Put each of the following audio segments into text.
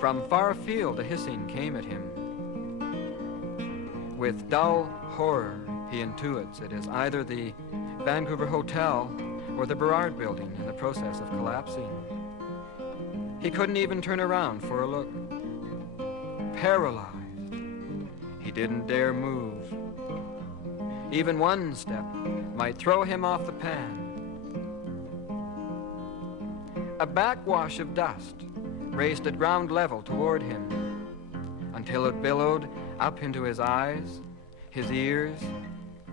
From far afield a hissing came at him. With dull horror, he intuits it is either the Vancouver Hotel or the Burrard Building in the process of collapsing. He couldn't even turn around for a look. Paralyzed, he didn't dare move. Even one step might throw him off the pan. A backwash of dust raced at ground level toward him until it billowed up into his eyes, his ears,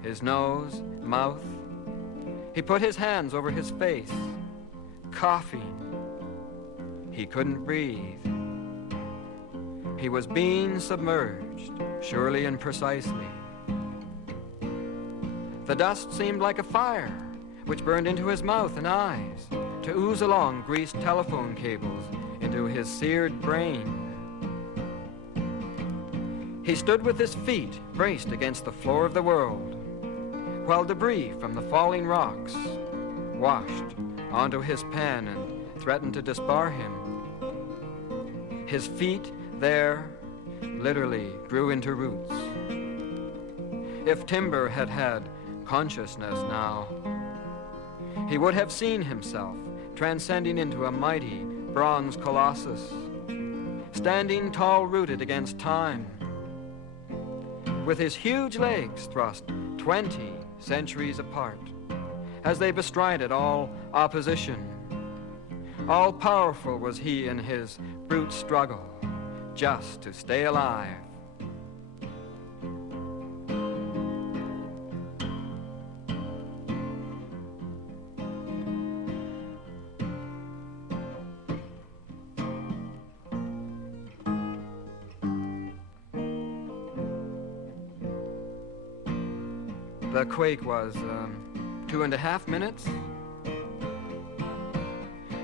his nose, mouth. He put his hands over his face, coughing. He couldn't breathe. He was being submerged, surely and precisely. The dust seemed like a fire, which burned into his mouth and eyes, to ooze along greased telephone cables into his seared brain. He stood with his feet braced against the floor of the world, while debris from the falling rocks washed onto his pan and threatened to disbar him. His feet there literally grew into roots. If Timber had had consciousness now, he would have seen himself transcending into a mighty bronze colossus, standing tall-rooted against time, with his huge legs thrust 20 centuries apart, as they bestrided all opposition. All-powerful was he in his brute struggle, just to stay alive. The quake was 2.5 minutes.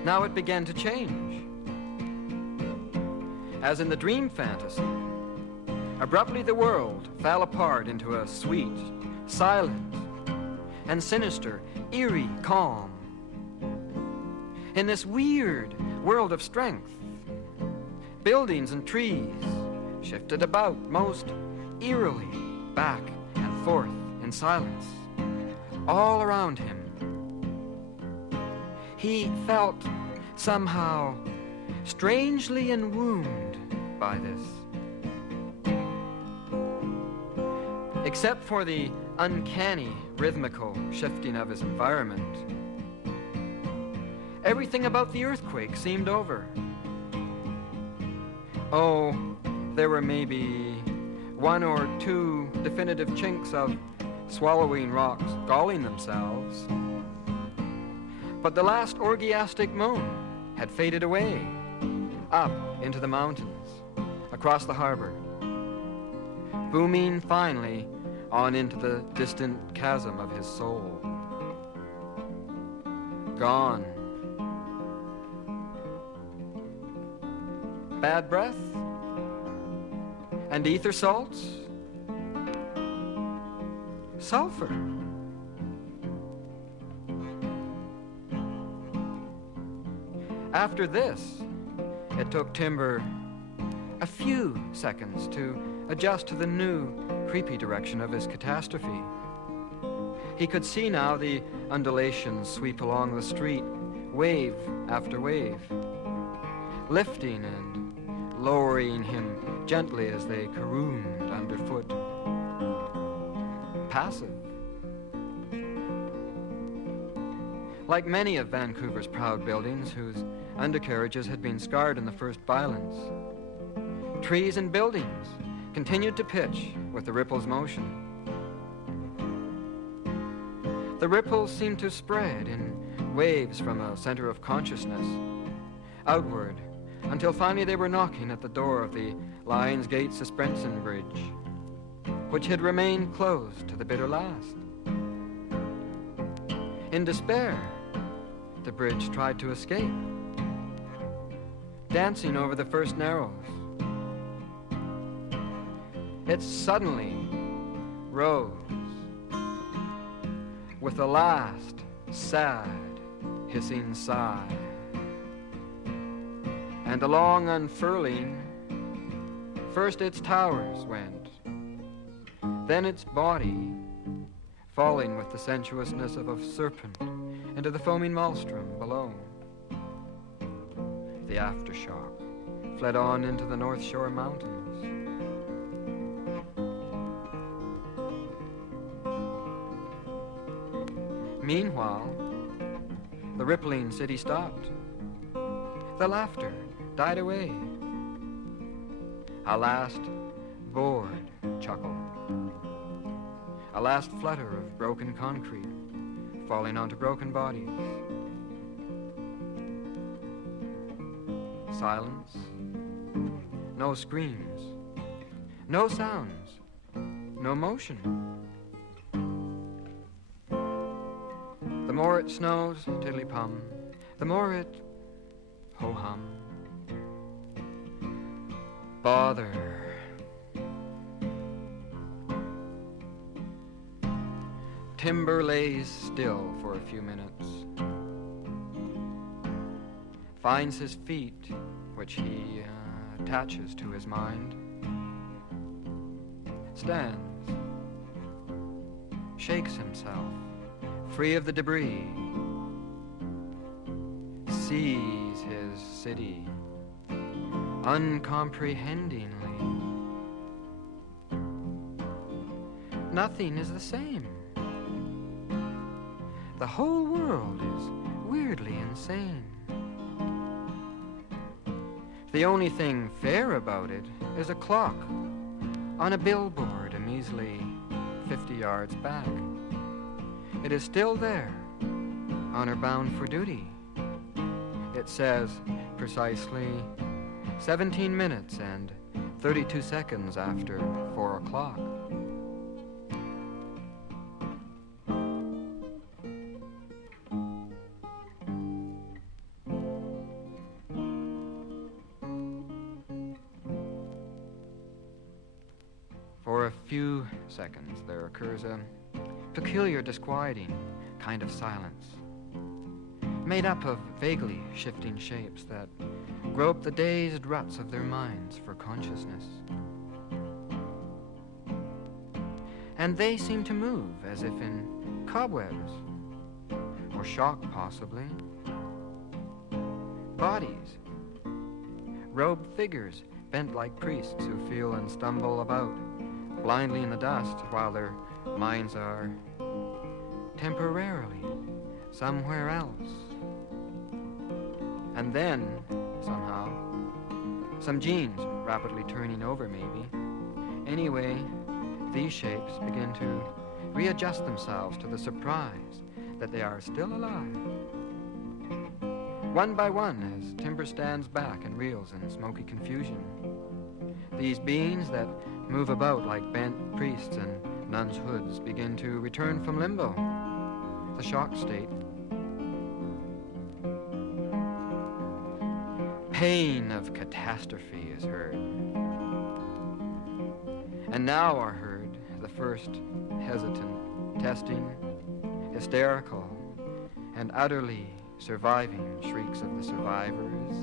Now it began to change. As in the dream fantasy, abruptly the world fell apart into a sweet, silent, and sinister, eerie calm. In this weird world of strength, buildings and trees shifted about most eerily back and forth in silence, all around him. He felt somehow strangely enwombed by this. Except for the uncanny, rhythmical shifting of his environment, everything about the earthquake seemed over. Oh, there were maybe 1 or 2 definitive chinks of swallowing rocks galling themselves. But the last orgiastic moan had faded away, up into the mountains, across the harbor, booming finally on into the distant chasm of his soul. Gone. Bad breath? And ether salts? Sulfur. After this, it took Timber a few seconds to adjust to the new, creepy direction of his catastrophe. He could see now the undulations sweep along the street, wave after wave, lifting and lowering him gently as they caroomed underfoot. Passive. Like many of Vancouver's proud buildings whose undercarriages had been scarred in the first violence, trees and buildings continued to pitch with the ripple's motion. The ripples seemed to spread in waves from a center of consciousness outward until finally they were knocking at the door of the Lions Gate Suspension Bridge, which had remained closed to the bitter last. In despair, the bridge tried to escape, dancing over the first narrows. It suddenly rose with a last sad hissing sigh and along unfurling, first its towers went, then its body, falling with the sensuousness of a serpent into the foaming maelstrom below. The aftershock fled on into the North Shore Mountains. Meanwhile, the rippling city stopped. The laughter died away. A last bored chuckle. A last flutter of broken concrete falling onto broken bodies. Silence. No screams. No sounds. No motion. The more it snows, tiddly-pum, the more it ho-hum. Bother. Timber lays still for a few minutes, finds his feet, which he attaches to his mind, stands, shakes himself, free of the debris, sees his city uncomprehendingly. Nothing is the same. The whole world is weirdly insane. The only thing fair about it is a clock on a billboard a measly 50 yards back. It is still there, honor-bound for duty. It says precisely 17 minutes and 32 seconds after 4 o'clock. For a few seconds, there occurs a peculiar, disquieting kind of silence, made up of vaguely shifting shapes that grope the dazed ruts of their minds for consciousness. And they seem to move as if in cobwebs, or shock possibly. Bodies, robed figures bent like priests who feel and stumble about blindly in the dust while their minds are temporarily somewhere else. And then, somehow, some genes rapidly turning over maybe. Anyway, these shapes begin to readjust themselves to the surprise that they are still alive. One by one, as timber stands back and reels in smoky confusion, these beings that move about like bent priests and nuns' hoods begin to return from limbo, the shock state. Pain of catastrophe is heard. And now are heard the first hesitant, testing, hysterical, and utterly surviving shrieks of the survivors.